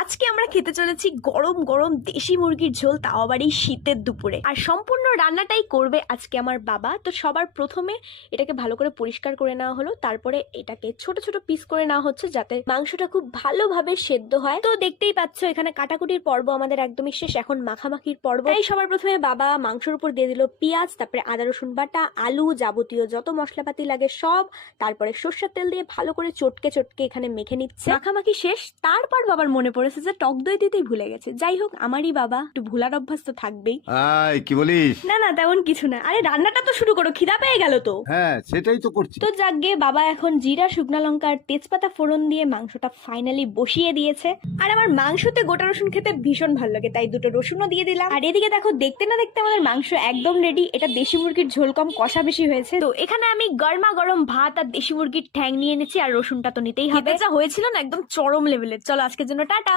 আজকে আমরা খেতে চলেছি গরম গরম দেশি মুরগির ঝোল, তাও আবার এই শীতের দুপুরে। আর সম্পূর্ণ রান্নাটাই করবে আজকে আমার বাবা। তো সবার প্রথমে এটাকে ভালো করে পরিষ্কার করে নেওয়া হলো, তারপরে এটাকে ছোট ছোট পিস করে নেওয়া হচ্ছে যাতে মাংসটা খুব ভালোভাবে সেদ্ধ হয়। তো দেখতেই পাচ্ছ এখানে কাটাকুটির পর্ব আমাদের একদমই শেষ, এখন মাখামাখির পর্ব। তাই সবার প্রথমে বাবা মাংসের উপর দিয়ে দিল পেঁয়াজ, তারপরে আদা রসুন বাটা, আলু, যাবতীয় যত মশলাপাতি লাগে সব, তারপরে সর্ষের তেল দিয়ে ভালো করে চটকে চটকে এখানে মেখে নিচ্ছে। মাখামাখি শেষ, তারপর বাবার মনে পড়েছে যে টক দই দিতেই ভুলে গেছে। যাই হোক, আমারই বাবা, একটু ভুলার অভ্যাস তো থাকবেই। কি বলিস? না না, তেমন কিছু না। আরে রান্নাটা তো শুরু করো, খিদা পেয়ে গেল তো। হ্যাঁ, সেটাই তো করছি। তো যাকগে, বাবা এখন জিরা, শুকনা লঙ্কা আর তেজপাতা ফোড়ন দিয়ে মাংসটা ফাইনালি বসিয়ে দিয়েছে। আর আমার মাংসতে গোটা রসুন খেতে ভীষণ ভালো লাগে, তাই দুটো রসুনও দিয়ে দিলাম। আর এদিকে দেখো, দেখতে না দেখতে আমাদের মাংস একদম রেডি। এটা দেশি মুরগির ঝোল কম কষা বেশি হয়েছে। তো এখানে আমি গরমা গরম ভাত আর দেশি মুরগির ঠ্যাং নিয়ে এনেছি, আর রসুনটা তো নিতেই হবে। যা হয়েছিল না, একদম চরম লেভেলের। চলো আজকের জন্য টাটা।